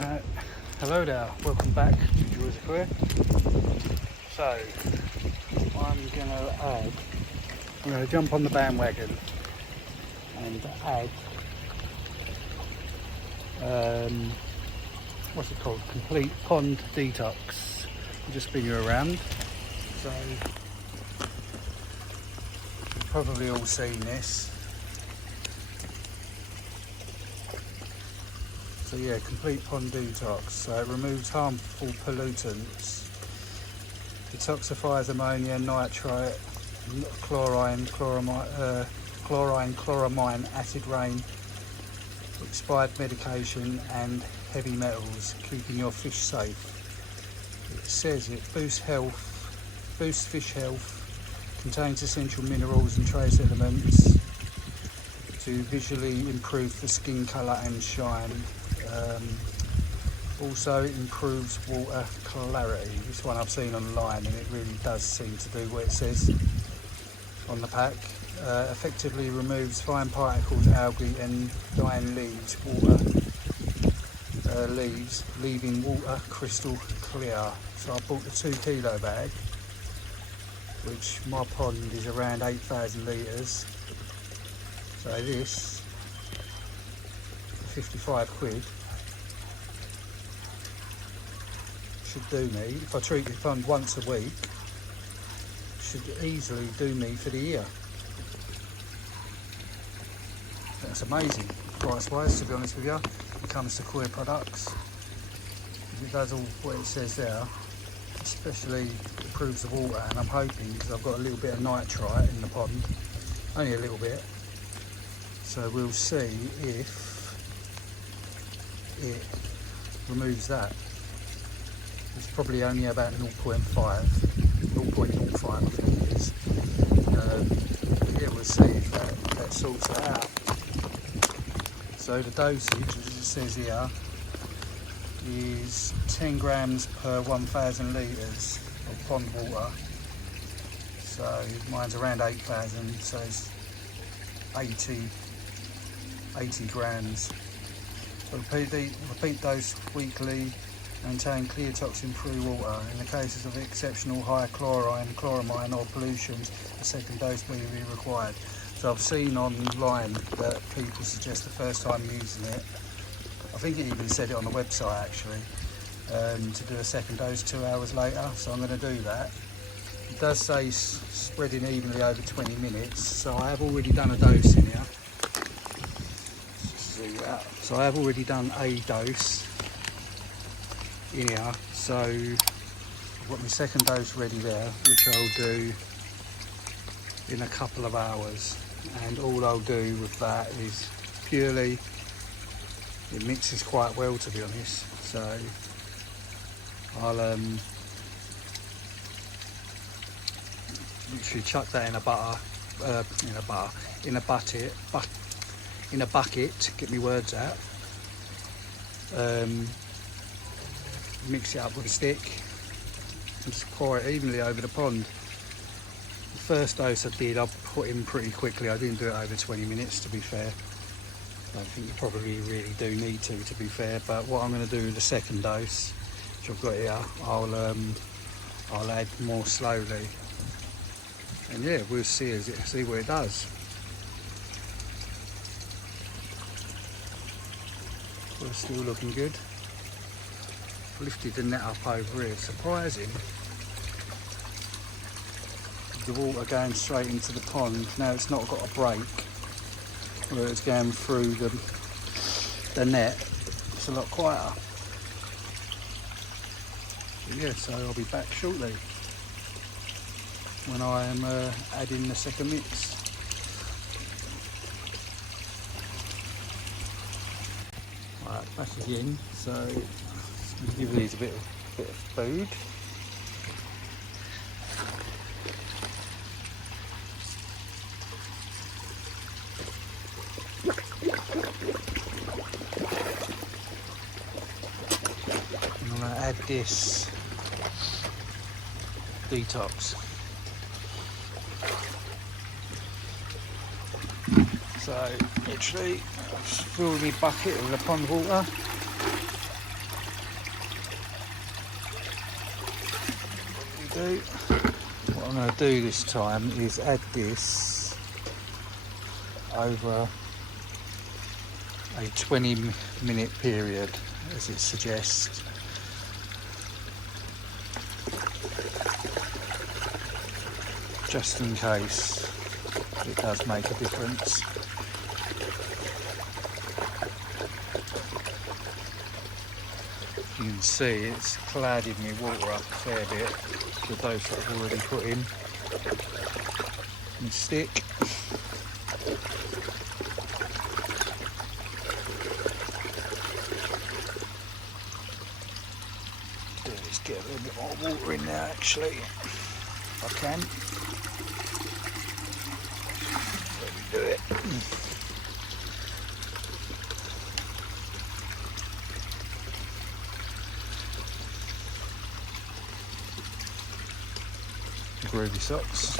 Hello there, welcome back to Joys of Career. So, I'm going to jump on the bandwagon and add, what's it called? Complete Pond Detox. I'll just spin you around. So, you've probably all seen this. So yeah, Complete Pond Detox. So it removes harmful pollutants, detoxifies ammonia, nitrite, chlorine, chloramine, acid rain, expired medication and heavy metals, keeping your fish safe. It says it boosts fish health, contains essential minerals and trace elements to visually improve the skin colour and shine. Also improves water clarity. This one I've seen online and it really does seem to do what it says on the pack. Effectively removes fine particles, algae and dying leaves, leaving water crystal clear. So I bought the 2 kilo bag, which my pond is around 8,000 litres. So this, 55 quid, should do me, if I treat the pond once a week, should easily do me for the year. That's amazing, price wise, to be honest with you, when it comes to queer products. It does all what it says there, especially improves the water, and I'm hoping, because I've got a little bit of nitrite in the pond, only a little bit, so we'll see if it removes that. It's probably only about 0.05 I think it is. Yeah, we'll see if that sorts it out. So the dosage, as it says here, is 10 grams per 1,000 litres of pond water. So mine's around 8,000, so it's 80 grams. Repeat dose weekly. Maintain clear toxin-free water. In the cases of exceptional high chlorine, chloramine or pollutions, a second dose may be required. So I've seen online that people suggest the first time using it, I think it even said it on the website actually, to do a second dose 2 hours later, so I'm going to do that. It does say spreading evenly over 20 minutes, so I have already done a dose in here. So I have already done a dose in here, so I've got my second dose ready there, which I'll do in a couple of hours, and all I'll do with that is purely, it mixes quite well to be honest, so I'll literally chuck that in a bucket, get my words out, mix it up with a stick and just pour it evenly over the pond. The first dose I did, I put in pretty quickly. I didn't do it over 20 minutes to be fair. I don't think you probably really do need to be fair, but what I'm going to do with the second dose, which I've got here, I'll add more slowly, and yeah, we'll see what it does. We're still looking good. Lifted the net up over here, surprising. The water going straight into the pond. Now it's not got a break where it's going through the net. It's a lot quieter. But yeah, so I'll be back shortly when I am adding the second mix. Right, back again. So give these a bit of food. And I'm going to add this Detox. So literally, I've just filled my bucket with the pond water. do. What I'm going to do this time is add this over a 20-minute period, as it suggests. Just in case it does make a difference. You can see it's clouded my water up a fair bit with those that I've already put in and stick. Let's get a little bit more water in there actually, if I can. There we do it. Groovy socks.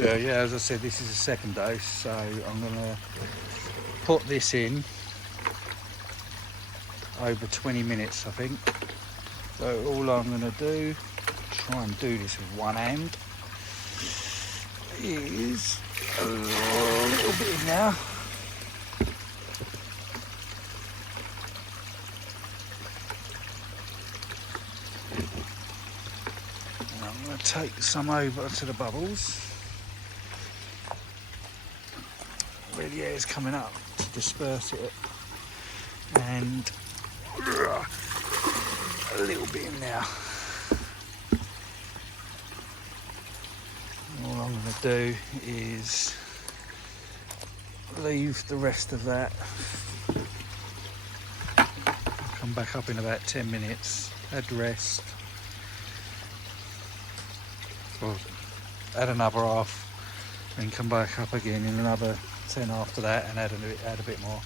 Yeah, as I said, this is the second dose, so I'm going to put this in over 20 minutes, I think. So all I'm going to do, try and do this with one hand, is a little bit in now. And I'm going to take some over to the bubbles. Where the air is coming up to disperse it, and a little bit in there. All I'm going to do is leave the rest of that. Come back up in about 10 minutes, add rest, or add another half, then come back up again in another 10 after that and add a bit more.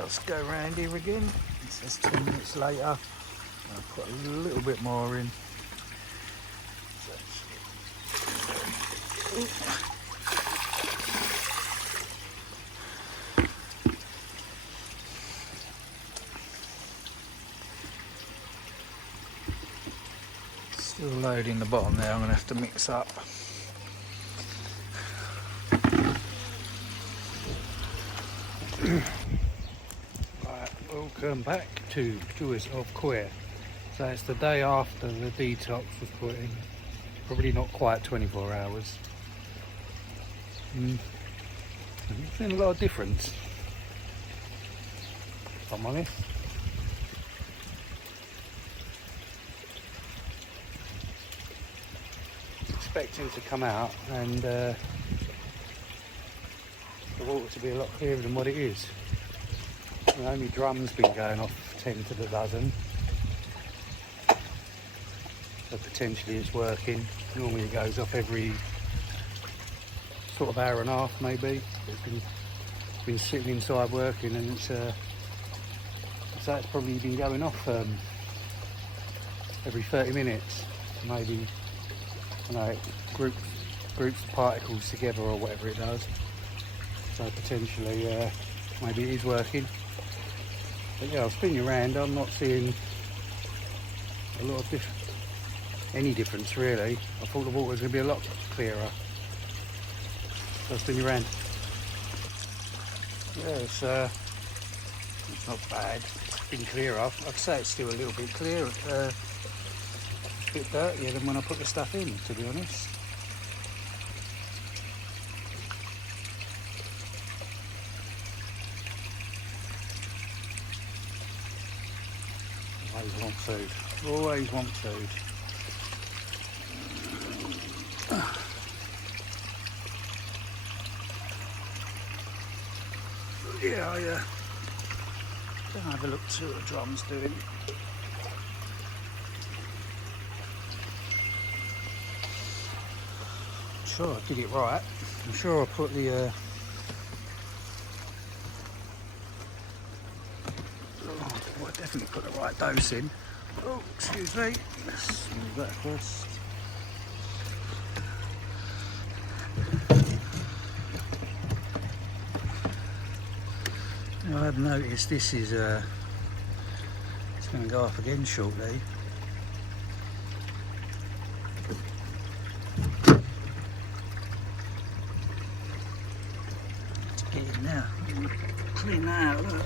Let's go round here again. It says 10 minutes later. I'll put a little bit more in. Still loading the bottom there. I'm going to have to mix up. Welcome back to Joys of Queer. So it's the day after the detox was put in. Probably not quite 24 hours. I'm feeling a lot of difference, if I'm honest. Expecting to come out and the water to be a lot clearer than what it is. You know, my drum's been going off 10 to the dozen, so potentially it's working. Normally it goes off every sort of hour and a half maybe. It's been sitting inside working, and it's so it's probably been going off every 30 minutes, maybe I know it groups the particles together or whatever it does. So potentially maybe it is working. But yeah, I'll spin you around. I'm not seeing a lot of any difference really. I thought the water was going to be a lot clearer. So I'll spin you around. Yeah, it's not bad. It's been clearer. I'd say it's still a little bit clear, a bit dirtier than when I put the stuff in, to be honest. Always want food. Always want food. Yeah, yeah. Gonna have a look to see what the drum's doing. I'm sure I did it right. I'm sure I put the I definitely put the right dose in. Oh, excuse me. Let's move that across. Now, I've noticed this is it's going to go off again shortly. Let's get in now. Clean that out. Look.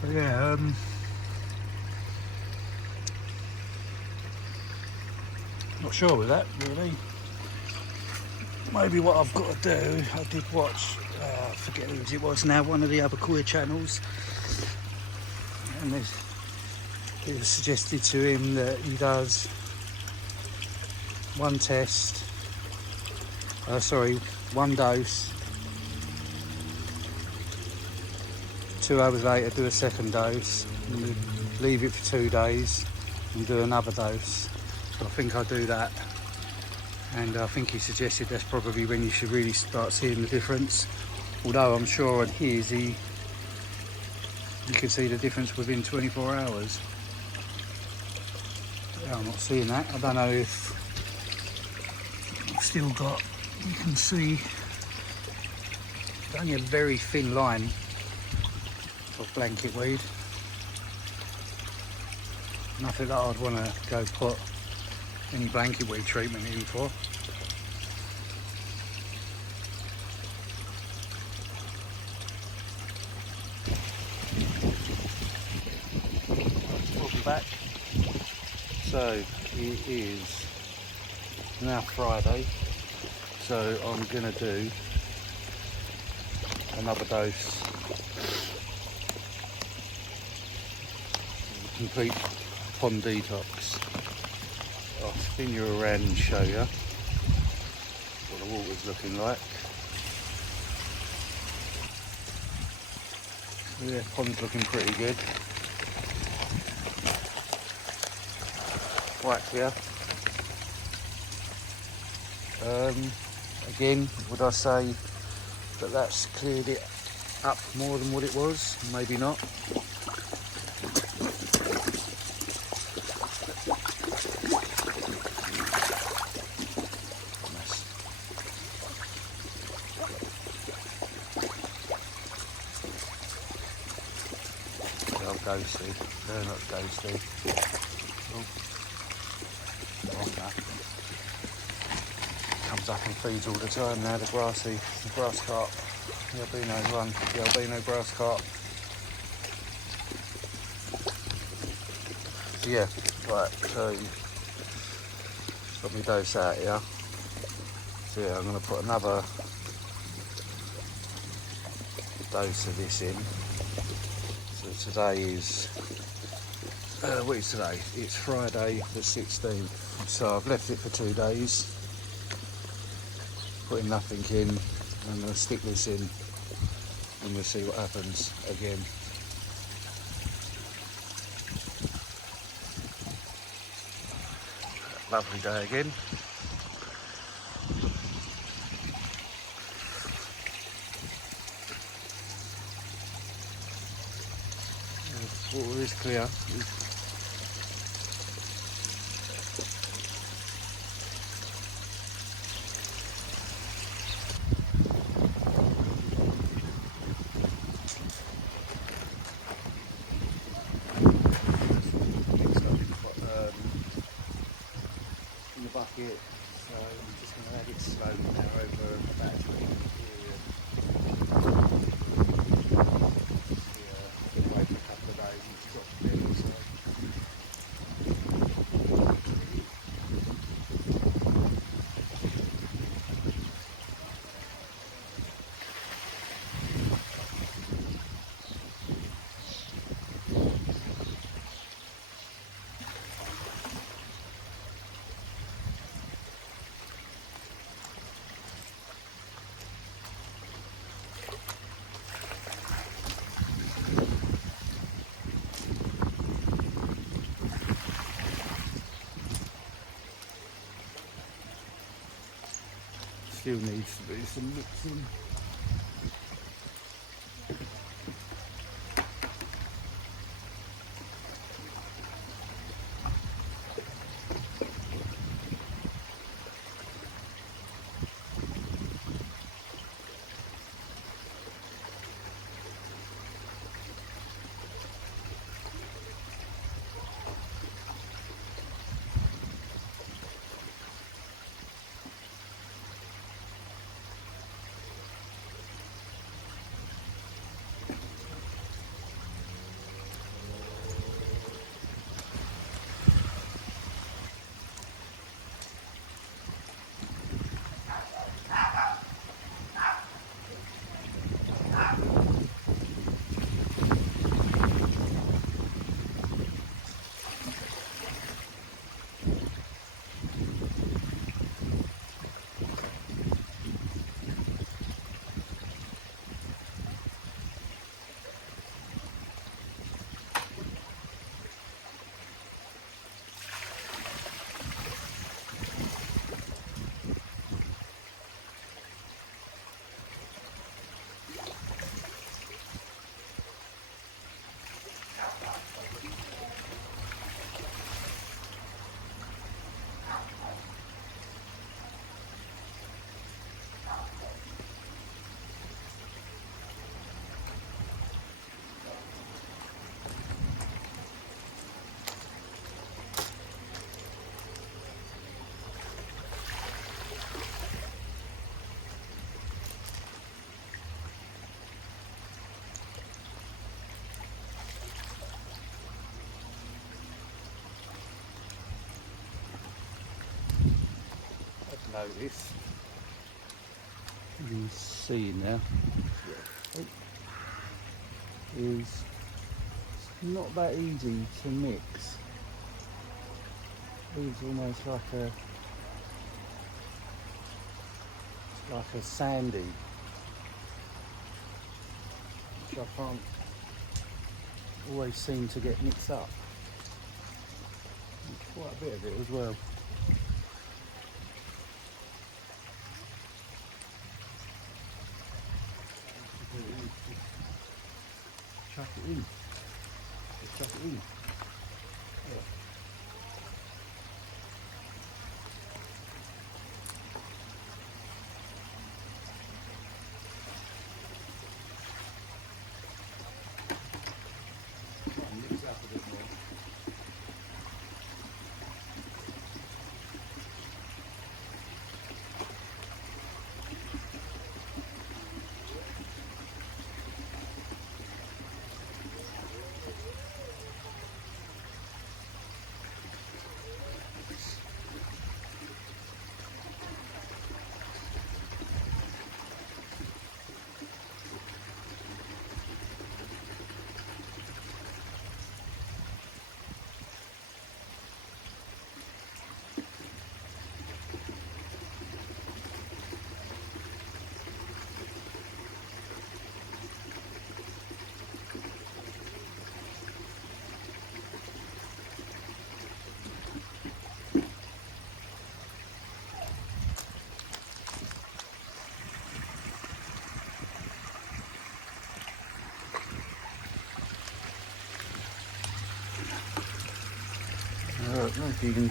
But yeah, not sure with that really. Maybe what I've got to do, I did watch, I forget whose it was now, one of the other queer channels, and it was suggested to him that he does one test, one dose, 2 hours later do a second dose, and leave it for 2 days and do another dose. So I think I'll do that. And I think he suggested that's probably when you should really start seeing the difference. Although I'm sure on his, you could see the difference within 24 hours. Yeah, I'm not seeing that. I don't know if I've still got, you can see only a very thin line of blanket weed. Nothing that I'd want to go put any blanket weed treatment in for. Welcome back. So it is now Friday, so I'm gonna do another dose, complete pond detox. I'll spin you around and show you what the water's looking like. So yeah, pond's looking pretty good. Quite clear. Again, would I say that that's cleared it up more than what it was? Maybe not. Ghosty. They're not ghosty. Oh. Comes up and feeds all the time now, the grass carp. The albino one, the albino grass carp. So yeah, right, so got my dose out here. So yeah, I'm going to put another dose of this in. So today is, what is today? It's Friday the 16th. So I've left it for 2 days, putting nothing in. I'm going to stick this in and we'll see what happens again. Lovely day again. Water is clear. it, so I'm just going to add it slowly now over about a 20-minute period. Been away for a couple of days and it's dropped a bit, so. Still needs to be some mixing. Notice. You can see now. Is not that easy to mix. It's almost like a sandy, which I can't always seem to get mixed up. There's quite a bit of it as well. Chuck it in. Just chuck it in. Yeah. Mix up a bit more. I don't know if you can,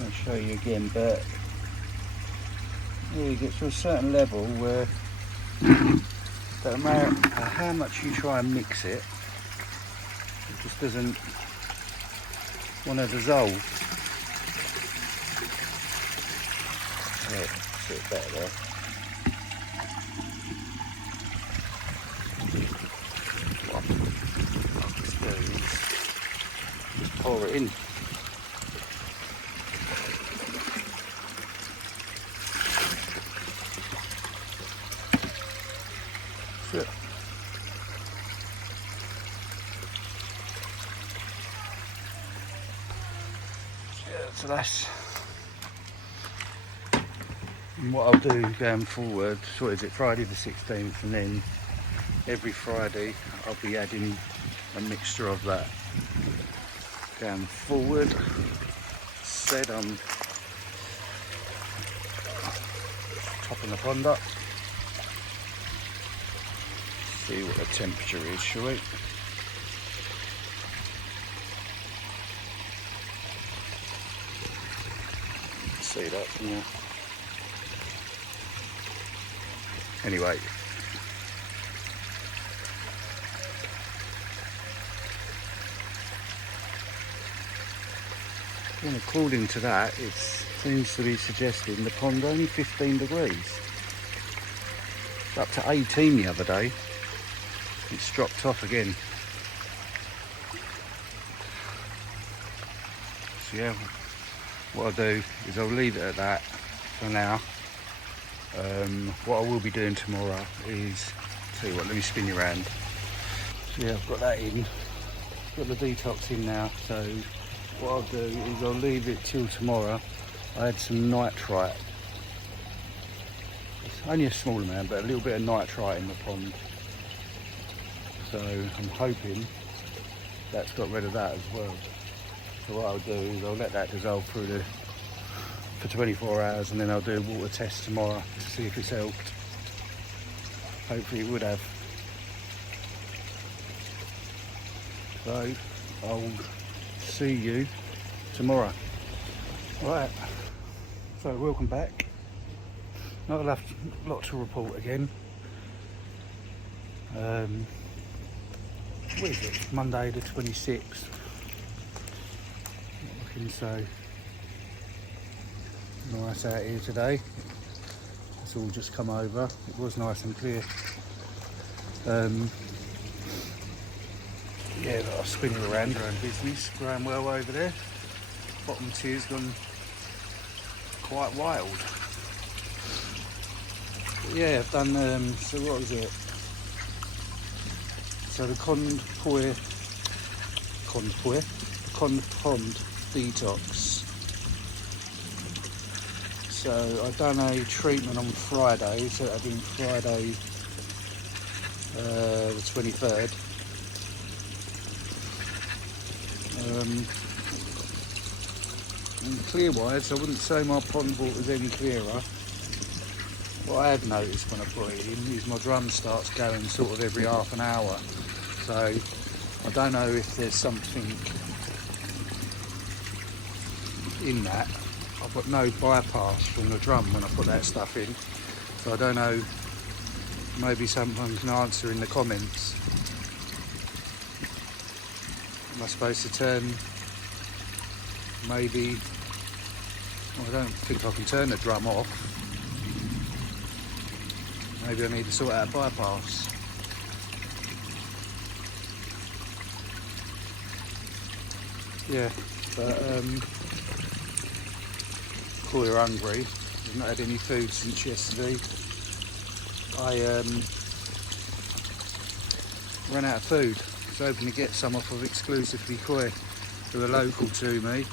I'll show you again, but you get to a certain level where no matter how much you try and mix it, it just doesn't want to dissolve. Yeah, see it better there. What I'll just do is just pour it in. That's it. Yeah, so that's what I'll do going forward. So what is it, Friday the 16th, and then every Friday I'll be adding a mixture of that going forward. Said I'm topping the pond up. See what the temperature is, shall we? See that from there. Anyway, and according to that, it seems to be suggesting the pond only 15 degrees. It's up to 18 the other day. It's dropped off again. So yeah, what I'll do is I'll leave it at that for now. What I will be doing tomorrow is, tell you what, let me spin you around. So yeah, I've got that in, got the detox in now, so what I'll do is I'll leave it till tomorrow. I had some nitrite, it's only a small amount, but a little bit of nitrite in the pond, so I'm hoping that's got rid of that as well. So what I'll do is I'll let that dissolve through for 24 hours, and then I'll do a water test tomorrow to see if it's helped. Hopefully it would have. So I'll see you tomorrow. Right, so welcome back. Not a lot to report again. What is it? Monday the 26th. Not looking so nice out here today. It's all just come over. It was nice and clear. Yeah, I'll spin you around your own business. Growing well over there. Bottom tier's gone quite wild. But yeah, I've done, so what was it? So the Cond Pond Detox. So I've done a treatment on Friday, so that'll be Friday the 23rd. And clear-wise, I wouldn't say my pond water's any clearer. What I have noticed when I put it in is my drum starts going sort of every half an hour. So I don't know if there's something in that. I've got no bypass from the drum when I put that stuff in, so I don't know, maybe someone can answer in the comments. Am I supposed to turn, maybe, well, I don't think I can turn the drum off. Maybe I need to sort out a bypass. Yeah, but cool, you're hungry. I've not had any food since yesterday. I ran out of food. I was hoping to get some off of Exclusively Koi, who are local to me,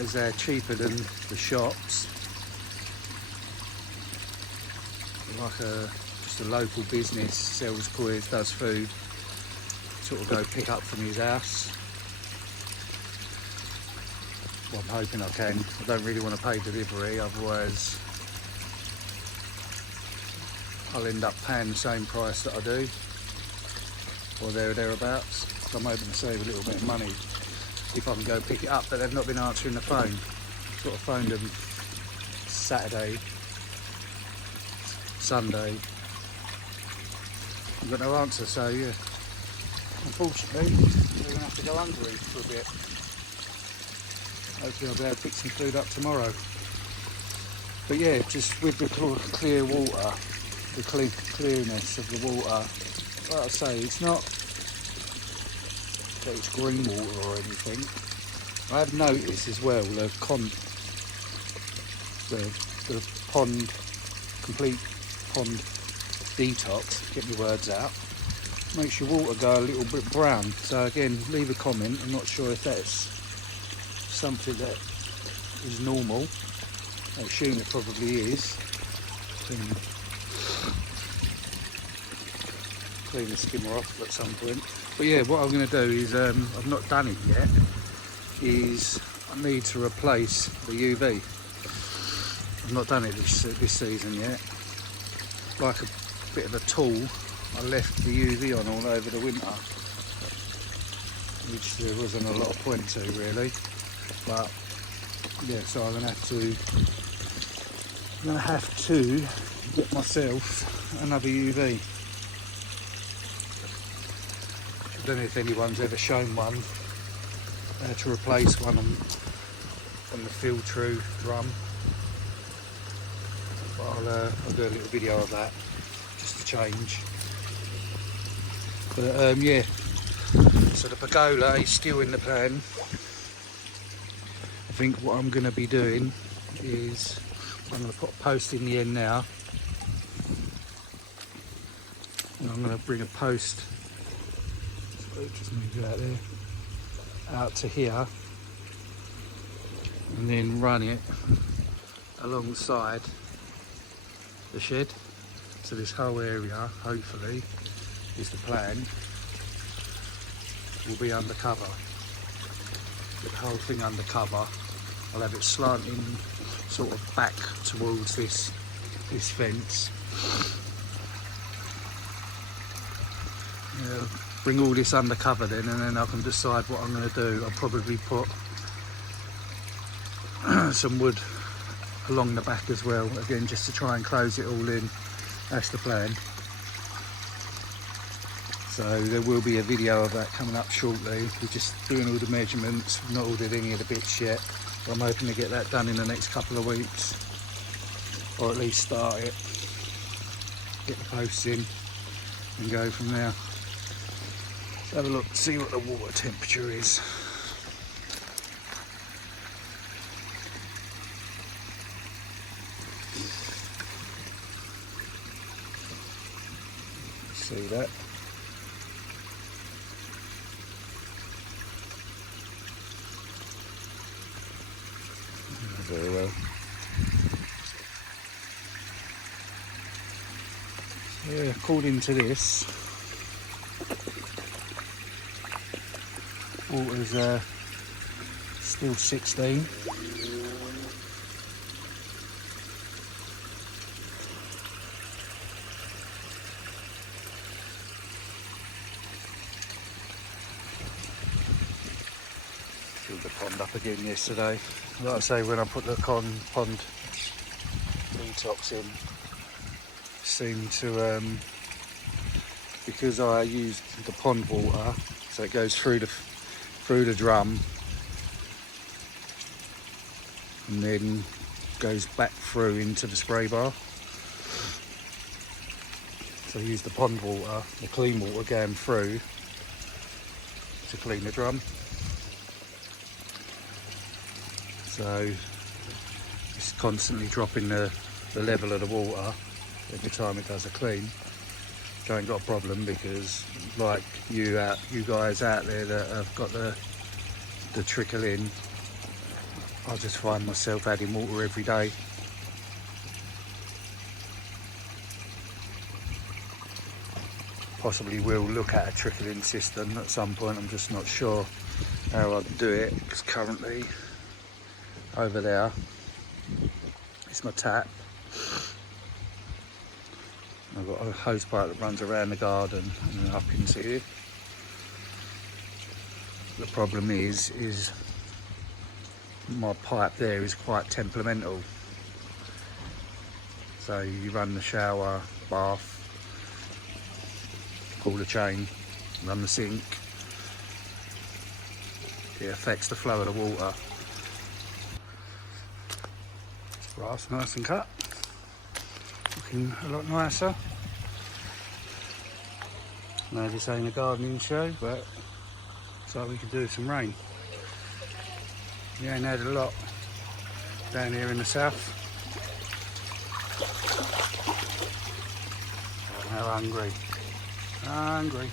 as they're cheaper than the shops. Like just a local business, sells koi's, does food. Sort of go pick up from his house. Well, I'm hoping I can. I don't really want to pay delivery, otherwise I'll end up paying the same price that I do, or there or thereabouts. So I'm hoping to save a little bit of money if I can go pick it up, but they've not been answering the phone. Sort of phoned them Saturday, Sunday. I've got no answer, so yeah. Unfortunately, we're going to have to go hungry for a bit. Hopefully I'll be able to pick some food up tomorrow. But yeah, just with the clear water, the clearness of the water, like I say, it's not that it's green water or anything. I have noticed as well the pond, complete pond detox, get my words out, makes your water go a little bit brown. So again, leave a comment. I'm not sure if that's something that is normal. I assume it probably is. Clean the skimmer off at some point. But yeah, what I'm going to do is, I've not done it yet, is I need to replace the UV. I've not done it this season yet. Like a bit of a tool, I left the UV on all over the winter, which there wasn't a lot of point to really. But yeah, so I'm going to have to get myself another UV. I don't know if anyone's ever shown one to replace one on the filter drum, but I'll do a little video of that just to change. But yeah, so the pergola is still in the plan. I think what I'm going to be doing is I'm going to put a post in the end now, and I'm going to bring a post, just move it out there, out to here, and then run it alongside the shed. So this whole area, hopefully, is the plan, will be undercover. Get the whole thing undercover. I'll have it slanting sort of back towards this fence. Yeah, bring all this undercover then, and then I can decide what I'm going to do. I'll probably put some wood along the back as well, again just to try and close it all in. That's the plan. So there will be a video of that coming up shortly. We're just doing all the measurements, not ordered any of the bits yet, but I'm hoping to get that done in the next couple of weeks, or at least start it, get the posts in and go from there. Let's have a look, see what the water temperature is. See that? Very well. So yeah, according to this, water's still 16. Filled the pond up again yesterday. Like I say, when I put the pond detox in, seemed to, because I used the pond water, so it goes through the drum and then goes back through into the spray bar. So I use the pond water, the clean water going through to clean the drum. So it's constantly dropping the level of the water every time it does a clean. So I ain't got a problem, because like you guys out there that have got the trickle in, I just find myself adding water every day. Possibly will look at a trickling system at some point. I'm just not sure how I'd do it, because currently over there it's my tap. I've got a hose pipe that runs around the garden and then up into here. The problem is my pipe there is quite temperamental. So you run the shower, bath, pull the chain, run the sink. It affects the flow of the water. Grass nice and cut. Looking a lot nicer. No, this ain't a gardening show, but it's like we could do with some rain. We ain't had a lot down here in the south. I'm now hungry. Hungry.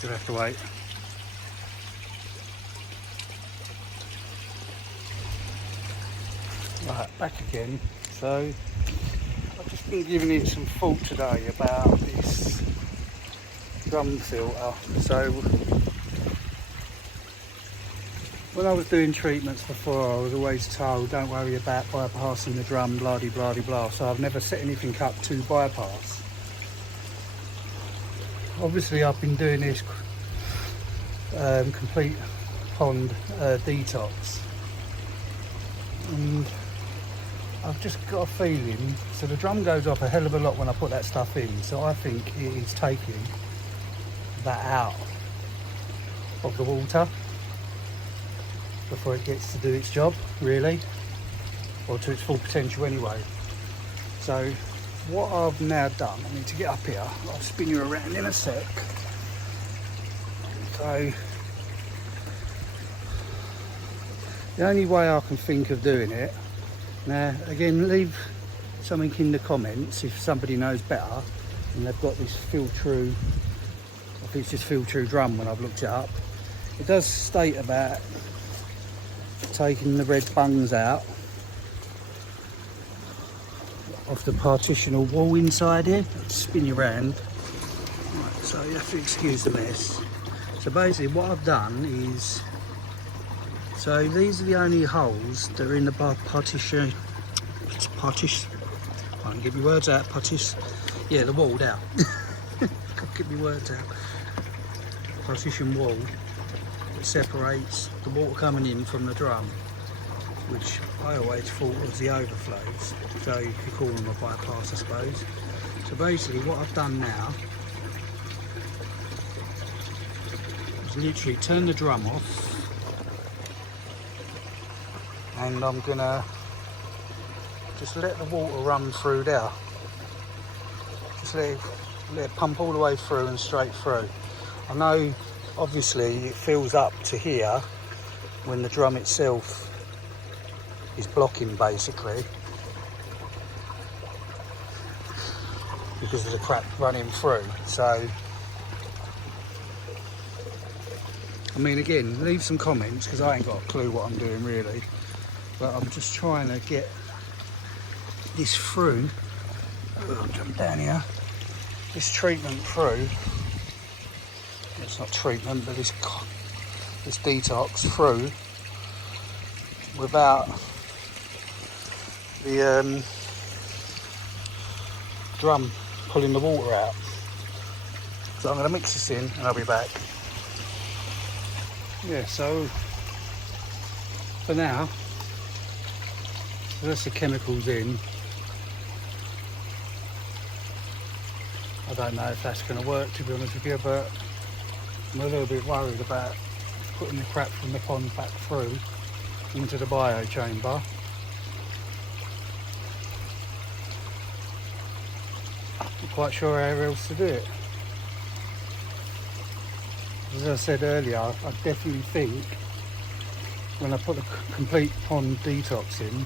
Gonna have to wait. Right, back again. So I've just been giving it some thought today about this drum filter. So when I was doing treatments before, I was always told don't worry about bypassing the drum, blah de blah de blah. So I've never set anything up to bypass. Obviously I've been doing this complete pond detox, and I've just got a feeling, so the drum goes off a hell of a lot when I put that stuff in, so I think it is taking that out of the water before it gets to do its job, really, or to its full potential anyway. So what I've now done, I need to get up here, I'll spin you around in a sec. So the only way I can think of doing it, now again leave something in the comments if somebody knows better and they've got this filtrue, I think it's just filtrue drum when I've looked it up. It does state about taking the red bungs out off the partitional wall inside here. I'll spin you around. Right, so you have to excuse the mess. So basically what I've done is, so these are the only holes that are in the partition, I can get my words out, yeah, the wall down. Can't get my words out. Partition wall that separates the water coming in from the drum, which I always thought was the overflows, so you could call them a bypass I suppose. So basically what I've done now is literally turn the drum off, and I'm gonna just let the water run through there. Just let it pump all the way through and straight through. I know obviously it fills up to here when the drum itself is blocking basically because of the crap running through. So I mean, again, leave some comments because I ain't got a clue what I'm doing really, but I'm just trying to get this through. I'll jump down here. This treatment through. It's not treatment, but this detox through without the drum pulling the water out. So I'm going to mix this in and I'll be back. Yeah, so for now, that's the chemicals in. I don't know if that's going to work, to be honest with you, but I'm a little bit worried about putting the crap from the pond back through into the bio chamber. Not quite sure how else to do it. As I said earlier, I definitely think when I put the complete pond detox in,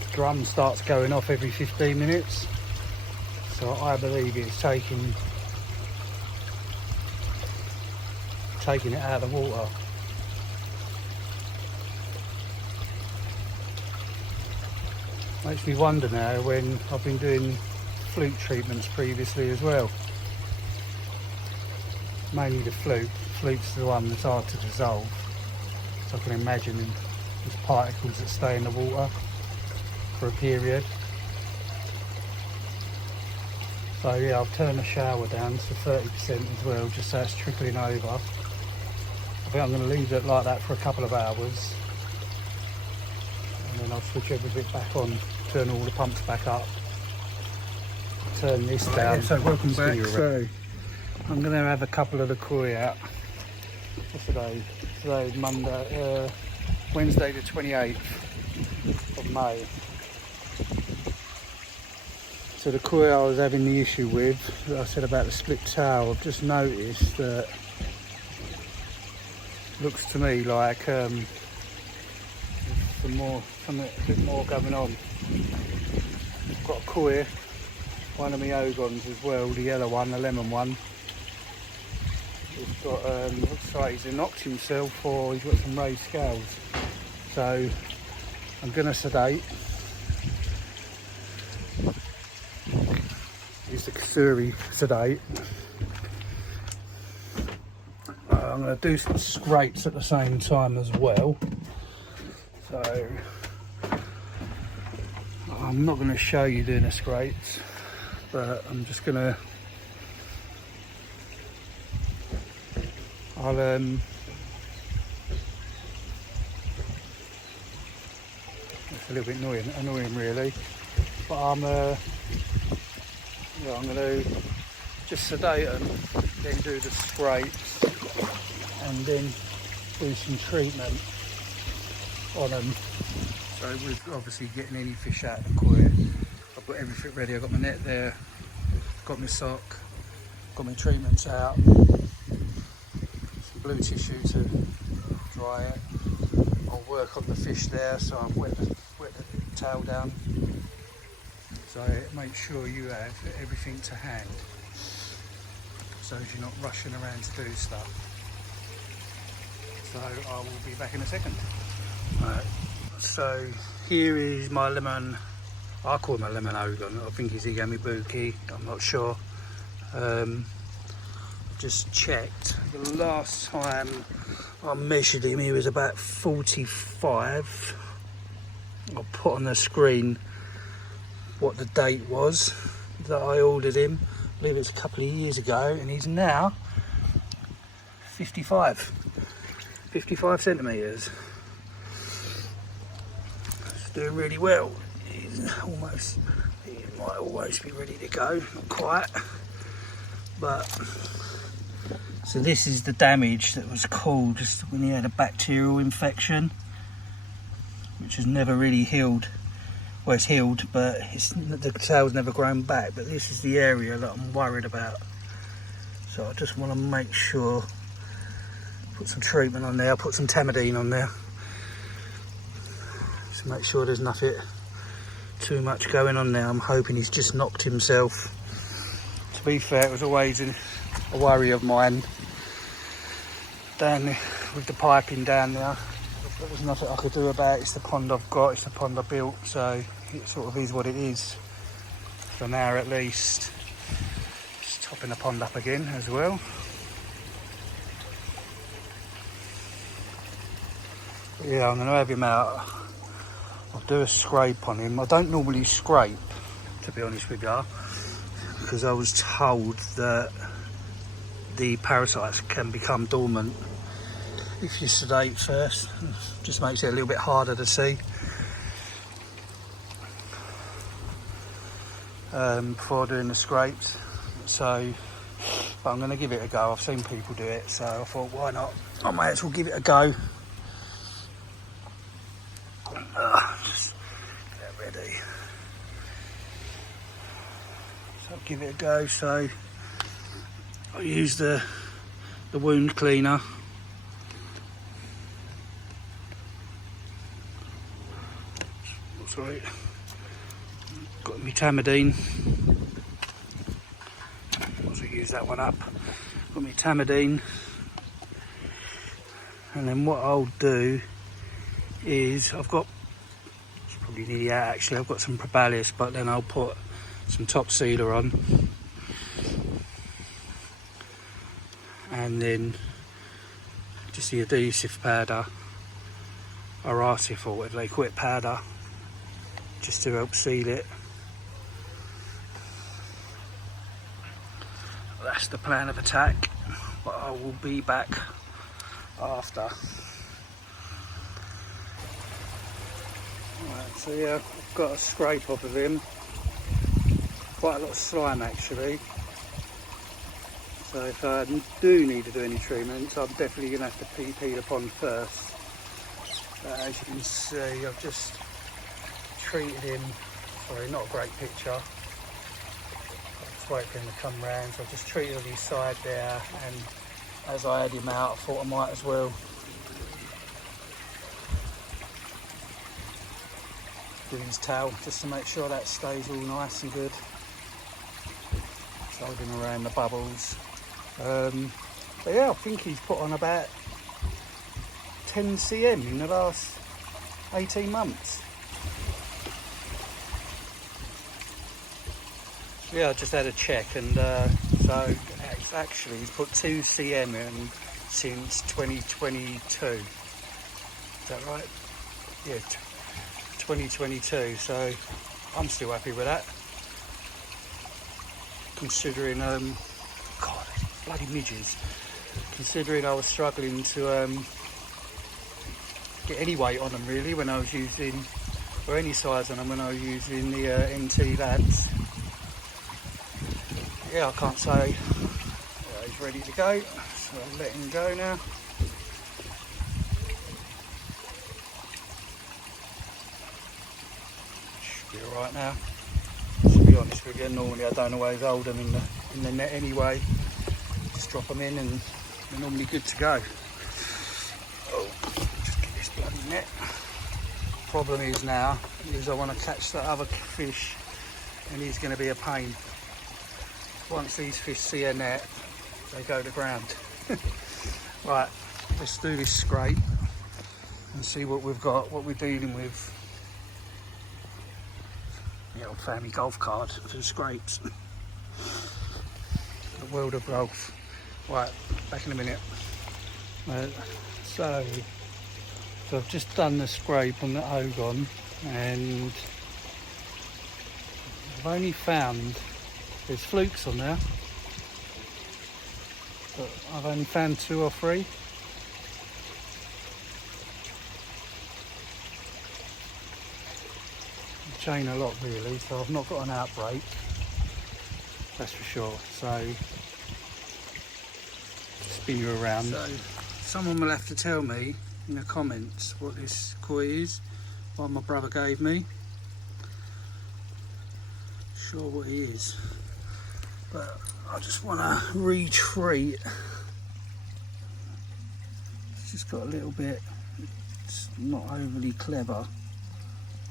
the drum starts going off every 15 minutes. So I believe it's taking it out of the water. Makes me wonder now when I've been doing Fluke treatments previously as well. Mainly the Fluke. Fluke's the one that's hard to dissolve. So I can imagine there's particles that stay in the water for a period. So yeah, I'll turn the shower down to 30% as well, just so it's trickling over. I think I'm going to leave it like that for a couple of hours. And then I'll switch everything back on, turn all the pumps back up, turn this down. Yeah, so welcome back. So I'm going to have a couple of the koi out. What's today? Today is Monday, Wednesday the 28th of May. So the coil I was having the issue with, that I said about the split tail, I've just noticed that looks to me like there's something a bit more going on. I've got a coil, one of my ogons as well, the yellow one, the lemon one. He's got, looks like he's knocked himself or he's got some raised scales. So I'm going to sedate. Use the Kusuri sedate. I'm going to do some scrapes at the same time as well. So I'm not going to show you doing the scrapes, but I'm just going to it's a little bit annoying really, but I'm going to just sedate them, then do the scrapes, and then do some treatment on them. So with obviously getting any fish out of the coil, I've got everything ready. I've got my net there, got my sock, got my treatments out, some blue tissue to dry it. I'll work on the fish there, so I've wet the tail down. So make sure you have everything to hand, so you're not rushing around to do stuff. So I will be back in a second. Right. So here is my lemon, I call him a lemon ogon, I think he's Igamibuki, I'm not sure. Just checked, the last time I measured him he was about 45. I'll put on the screen what the date was that I ordered him. I believe it's a couple of years ago, and he's now 55 centimetres. He's doing really well. He might almost be ready to go, not quite. But so this is the damage that was caused when he had a bacterial infection, which has never really healed. Well, it's healed, but the tail's never grown back. But this is the area that I'm worried about. So I just want to make sure, put some treatment on there, put some Tamidine on there. Just make sure there's nothing too much going on there. I'm hoping he's just knocked himself. To be fair, it was always a worry of mine down there, with the piping down there. There's nothing I could do about it. It's the pond I've got, it's the pond I built, so it sort of is what it is for now at least. Just topping the pond up again as well. But yeah, I'm going to have him out. I'll do a scrape on him. I don't normally scrape, to be honest with you, because I was told that the parasites can become dormant if you sedate first. Just makes it a little bit harder to see before doing the scrapes. So, but I'm going to give it a go. I've seen people do it, so I thought, why not? I might as well give it a go. Just get ready. So I'll give it a go. So I'll use the wound cleaner. Sorry, got my Tamidine. Also use that one up. Got my Tamidine, and then what I'll do is it's probably nearly out actually. I've got some Probalis, but then I'll put some top sealer on, and then just the adhesive powder or artif or whatever they call it, powder, just to help seal it. That's the plan of attack, but I will be back after. Right, so yeah, I've got a scrape off of him, quite a lot of slime actually. So if I do need to do any treatments, I'm definitely going to have to PP the pond first. But as you can see, I've just treated him. Sorry, not a great picture. I'll just wait for him to come round. So I've just treated on his side there, and as I had him out, I thought I might as well do his tail, just to make sure that stays all nice and good. Hold him around the bubbles. But yeah, I think he's put on about 10 cm in the last 18 months. Yeah, I just had a check, and so actually he's put 2 cm in since 2022. Is that right? Yeah, 2022. So I'm still happy with that. Considering, God, bloody midges. Considering I was struggling to get any weight on them really when I was using, or any size on them when I was using the NT Labs. Yeah, I can't say he's ready to go, so I'll let him go now. Should be alright now. To be honest with you, normally I don't always hold them in the net anyway. Just drop them in and they're normally good to go. Oh, just get this bloody net. Problem is now, is I want to catch that other fish, and he's going to be a pain. Once these fish see a net, they go to ground. Right, let's do this scrape and see what we've got, what we're dealing with. The old family golf card for scrapes. The world of golf. Right, back in a minute. So I've just done the scrape on the Ogon, and I've only found, there's flukes on there, but I've only found 2 or 3. Chain a lot really, so I've not got an outbreak, that's for sure. So spin you around. So someone will have to tell me in the comments what this koi is, what my brother gave me. Sure what he is, but I just want to retreat. It's just got a little bit, it's not overly clever,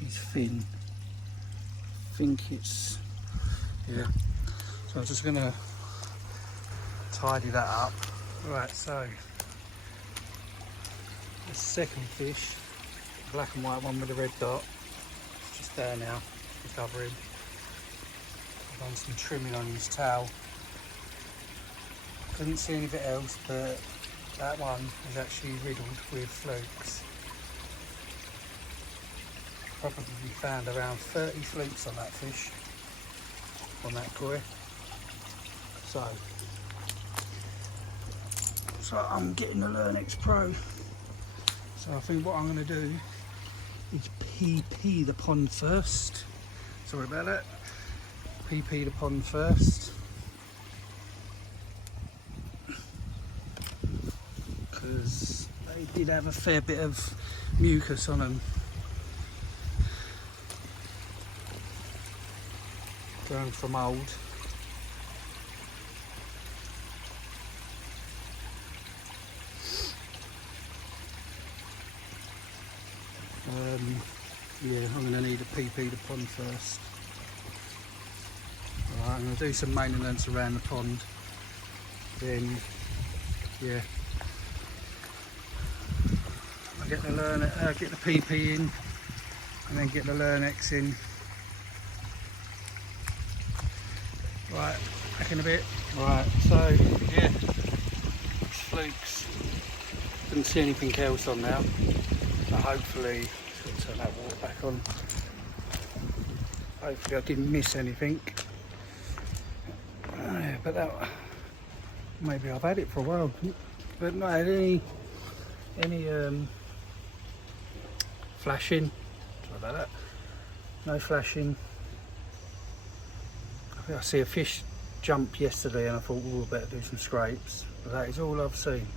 his fin. I think it's, yeah, so I'm just going to tidy that up. Right, so the second fish, black and white one with the red dot, it's just there now, recover him. I've done some trimming on his tail. Couldn't see anything else, but that one is actually riddled with flukes. Probably found around 30 flukes on that fish, on that koi. So I'm getting the Lernex Pro. So I think what I'm going to do is PP the pond first. Sorry about that. PP the pond first, because they did have a fair bit of mucus on them. Going from old. Yeah, I'm going to need a PP the pond first. Alright, I'm going to do some maintenance around the pond. Then, yeah, I'll get the PP in, and then get the Lernex in. Right, back in a bit. Right, so yeah, it's flukes. Didn't see anything else on now, so hopefully, let's turn that water back on. Hopefully I didn't miss anything. Yeah, but that, maybe I've had it for a while, but not had any flashing. Sorry about that. No flashing. I see a fish jump yesterday and I thought, well, we'll better do some scrapes, but that is all I've seen.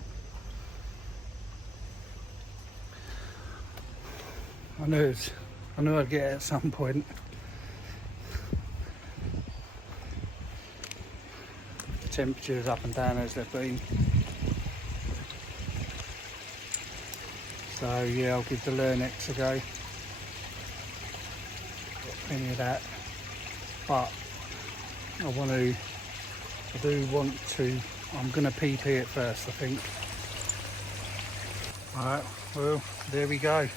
I knew I'd get it at some point. The temperature's up and down as they've been. So yeah, I'll give the Lernex a go. Got plenty of that, but I'm going to PP it first, I think. Alright, well, there we go.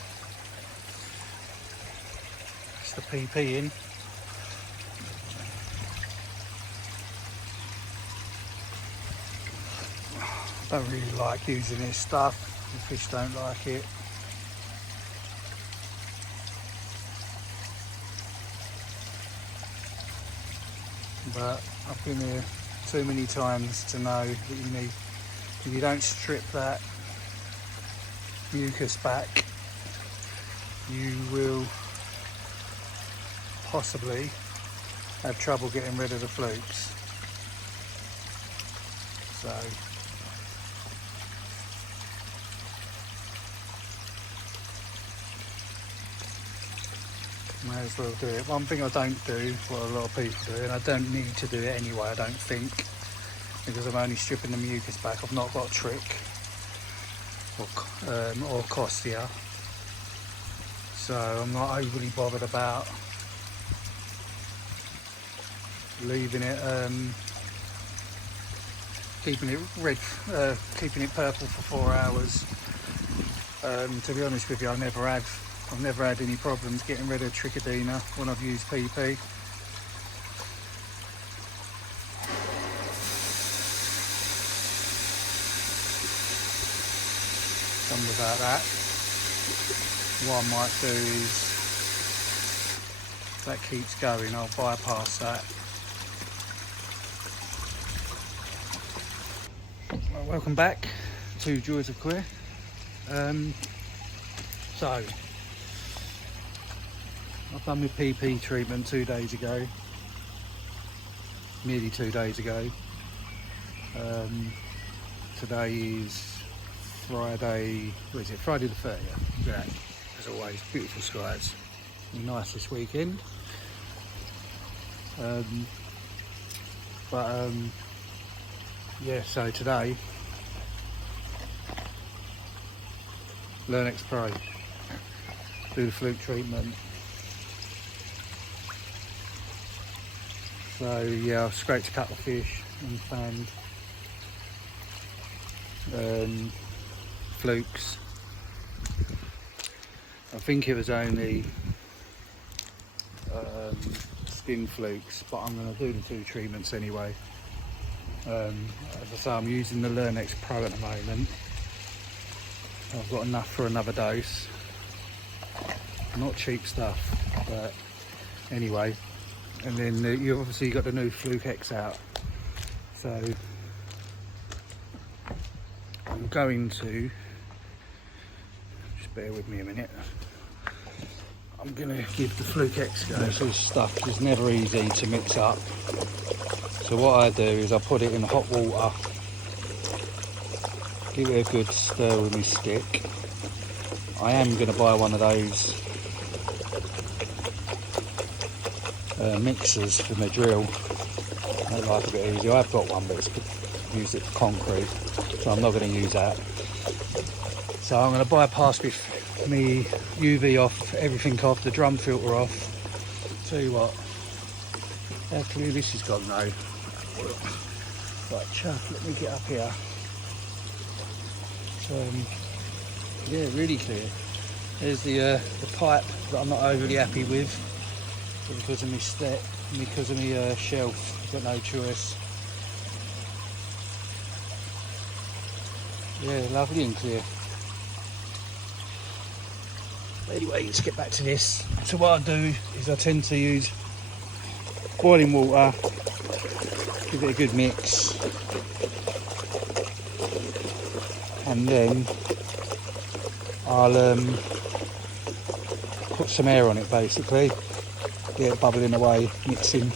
It's the PP in. I don't really like using this stuff. The fish don't like it. But I've been here too many times to know that if you don't strip that mucus back, you will possibly have trouble getting rid of the flukes. So may as well do it. One thing I don't do, what a lot of people do, and I don't need to do it anyway, I don't think, because I'm only stripping the mucus back. I've not got trick or costia, so I'm not overly bothered about leaving it, keeping it red, keeping it purple for 4 hours. To be honest with you, I've never had any problems getting rid of trichodina when I've used PP. Done without that. What I might do is, if that keeps going, I'll bypass that. Well, welcome back to Joys of Queer. So I've done my PP treatment 2 days ago, nearly 2 days ago. Today is Friday, what is it, Friday the 30th. Yeah, as always, beautiful skies, nice this weekend. Yeah, so today, Lernex Pro, do the Fluke treatment. So yeah, I've scraped a couple of fish and found flukes. I think it was only skin flukes, but I'm going to do the 2 treatments anyway. As I say, I'm using the Lernex Pro at the moment. I've got enough for another dose. Not cheap stuff, but anyway. And then you obviously got the new Fluke X out. So I'm going to, just bear with me a minute. I'm going to give the Fluke X a go. This stuff is never easy to mix up. So what I do is I put it in hot water, give it a good stir with my stick. I am going to buy one of those mixers for my drill. I don't like a bit easy. I've got one, but it's use it for concrete, so I'm not going to use that. So I'm going to bypass me UV off, everything off, the drum filter off. Tell you what, how clear this has gone though. Right, chuff, let me get up here. So yeah, really clear. There's the pipe that I'm not overly happy with because of my shelf. I've got no choice. Yeah, lovely and clear. Anyway, let's get back to this. So what I do is I tend to use boiling water, give it a good mix, and then I'll put some air on it basically, get it bubbling away, mixing.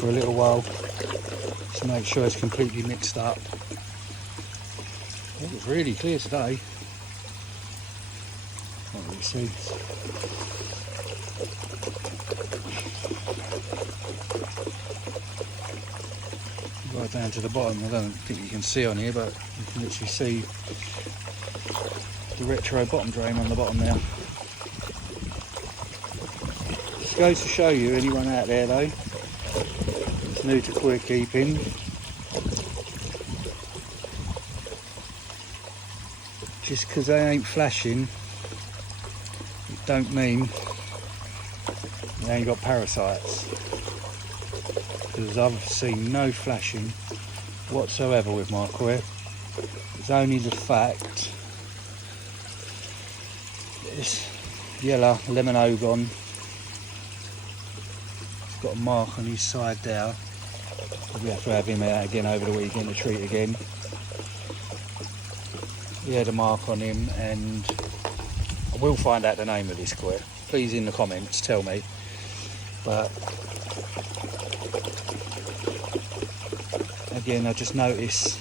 for a little while to make sure it's completely mixed up. It was really clear today. Can't really see. Right down to the bottom. I don't think you can see on here, but you can literally see the retro bottom drain on the bottom now. Just goes to show you, anyone out there though, it's new to queer keeping, just because they ain't flashing, it don't mean they ain't got parasites. Because I've seen no flashing whatsoever with my queer. It's only the fact this yellow lemon ogon, it's got a mark on his side there. We have to have him out again over the weekend to treat again. He had a mark on him, and I will find out the name of this queer. Please in the comments tell me. But again, I just noticed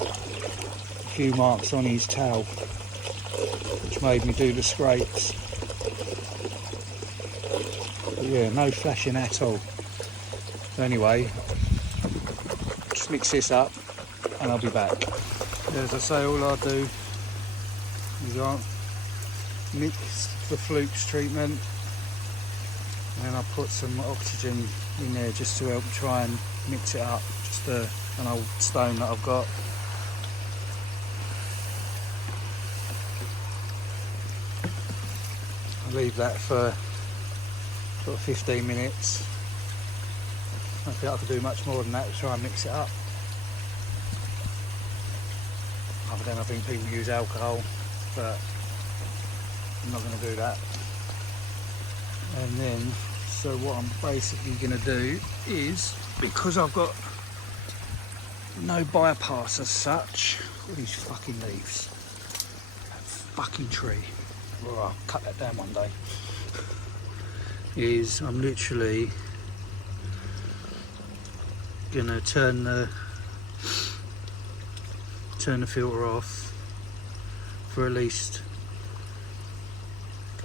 a few marks on his tail, which made me do the scrapes. But yeah, no flashing at all. So anyway, just mix this up and I'll be back. As I say, all I do is I mix the Fluke's treatment, and I put some oxygen in there just to help try and mix it up. Just an old stone that I've got. I leave that for sort of 15 minutes. I don't think I could do much more than that to try and mix it up. Other than I think people use alcohol, but I'm not going to do that. And then, so what I'm basically going to do is, because I've got no bypass as such, all these fucking leaves, that fucking tree, or I'll cut that down one day, is I'm literally going to turn the filter off for at least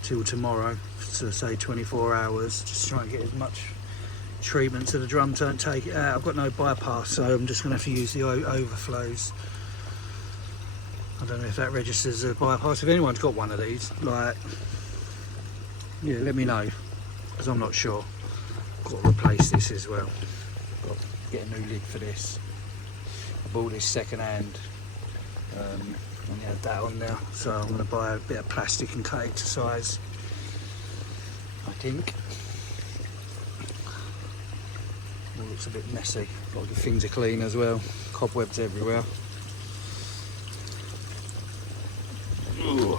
till tomorrow, so say 24 hours, just try and get as much treatment so the drums don't take it out. I've got no bypass, so I'm just going to have to use the overflows. I don't know if that registers as a bypass. If anyone's got one of these, like, yeah, let me know, because I'm not sure. Got to replace this as well. Got to get a new lid for this. I bought this second hand. Only had that on there, so I'm going to buy a bit of plastic and cut it to size, I think. It looks a bit messy. Got to get things are clean as well. Cobwebs everywhere. Ooh.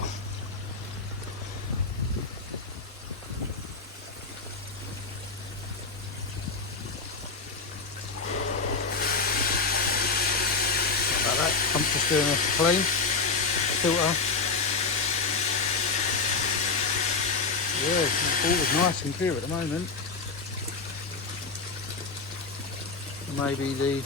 Like that. I'm just doing a clean filter. Yeah, the water's nice and clear at the moment. Maybe the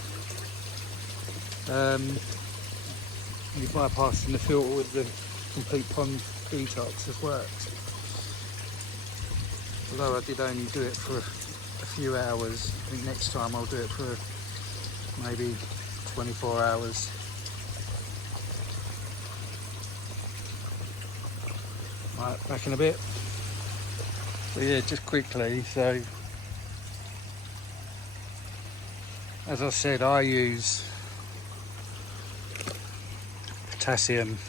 bypassing the filter with the complete pond detox has worked. Although I did only do it for a few hours, I think next time I'll do it for maybe 24 hours. Right, back in a bit. So yeah, just quickly, so as I said, I use potassium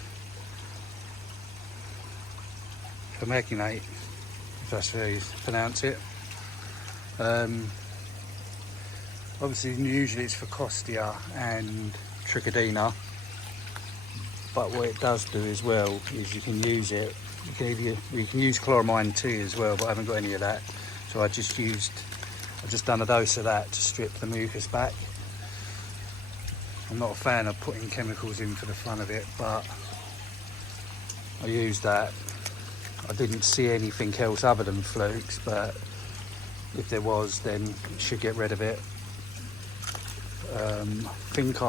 permanganate, if that's how you pronounce it. Obviously, usually it's for Costia and Trichodina, but what it does do as well is you can use it. You can use chloramine tea as well, but I haven't got any of that, so I've just done a dose of that to strip the mucus back. I'm not a fan of putting chemicals in for the fun of it, but I used that. I didn't see anything else other than Flukes, but If there was, then it should get rid of it. I think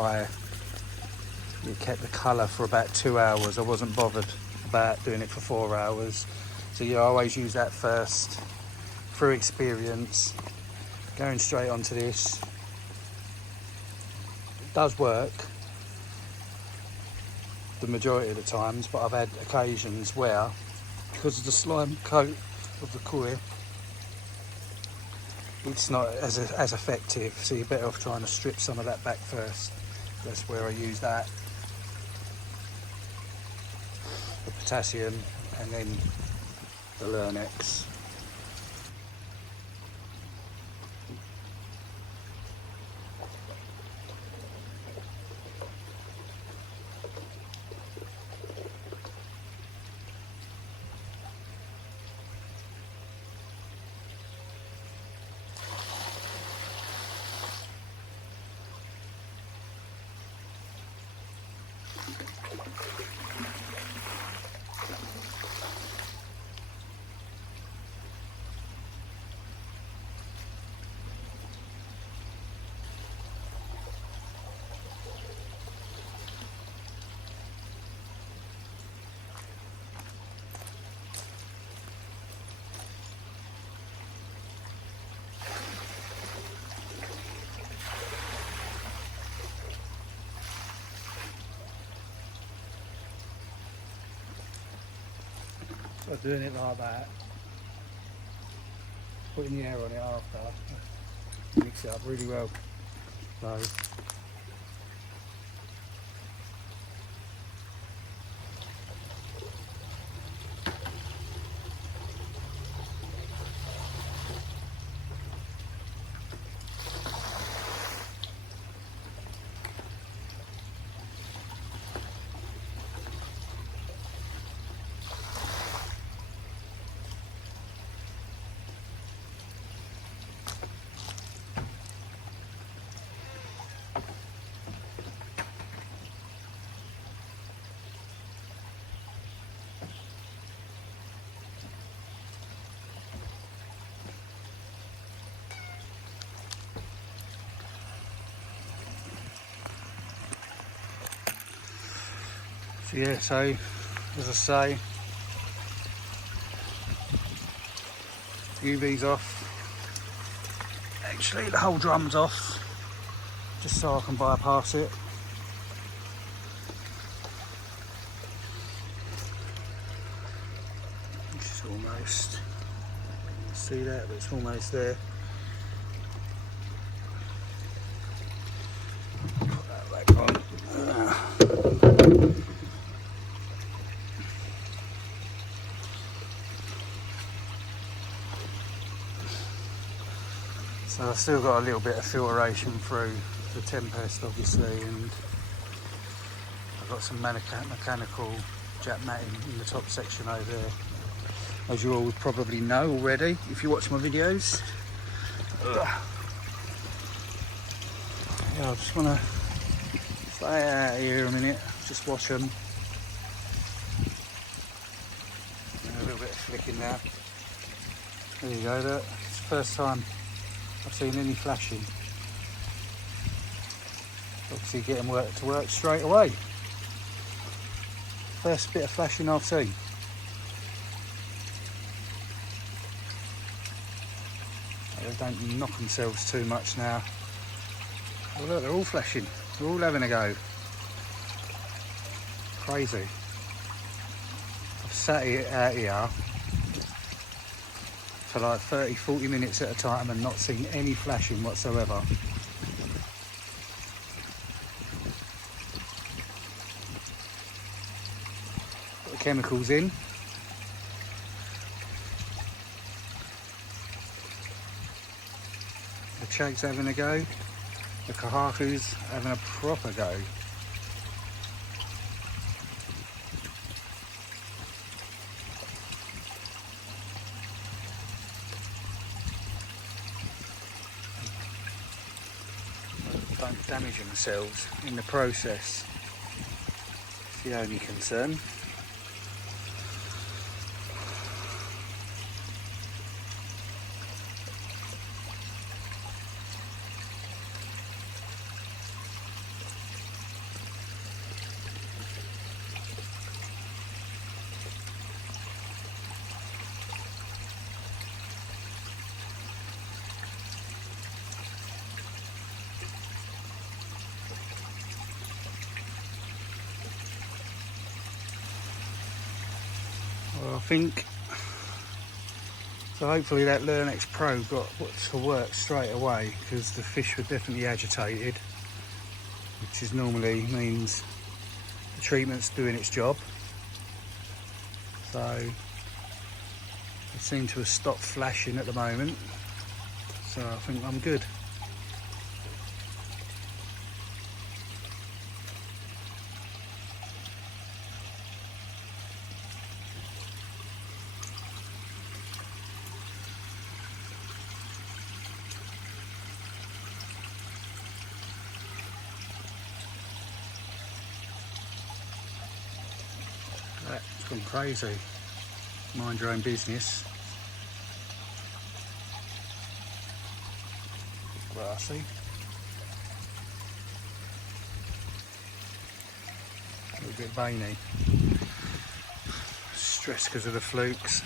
it kept the colour for about 2 hours. I wasn't bothered about doing it for 4 hours. So yeah, I always use that first. Through experience, going straight onto this. It does work the majority of the times, but I've had occasions where, because of the slime coat of the koi, it's not as effective, so you're better off trying to strip some of that back first. That's where I use that, the potassium, and then the Lernex. So doing it like that, putting the air on it after, mix it up really well. So yeah, so as I say, UV's off. Actually, the whole drum's off, just so I can bypass it. It's almost, see that, but it's almost there. Put that back on. So I've still got a little bit of filtration through the Tempest, obviously, and I've got some mechanical jet matting in the top section over there, as you all probably know already if you watch my videos. Yeah, I just want to stay out of here a minute, just wash them. And a little bit of flicking now. There you go, look. It's the first time I've seen any flashing. Obviously getting work to work straight away. First bit of flashing I've seen. They don't knock themselves too much now. Oh look, they're all flashing. They're all having a go. Crazy. I've sat out here for like 30-40 minutes at a time and not seen any flashing whatsoever. Put the chemicals in. The chag's having a go. The kahaku's having a proper go. Don't damage themselves in the process. It's the only concern. think so. Hopefully that Lernex Pro got to work straight away, because the fish were definitely agitated, which is normally means the treatment's doing its job. So they seem to have stopped flashing at the moment, so I think I'm good. That's gone crazy. Mind your own business. Grassy. A little bit veiny. Stress because of the flukes.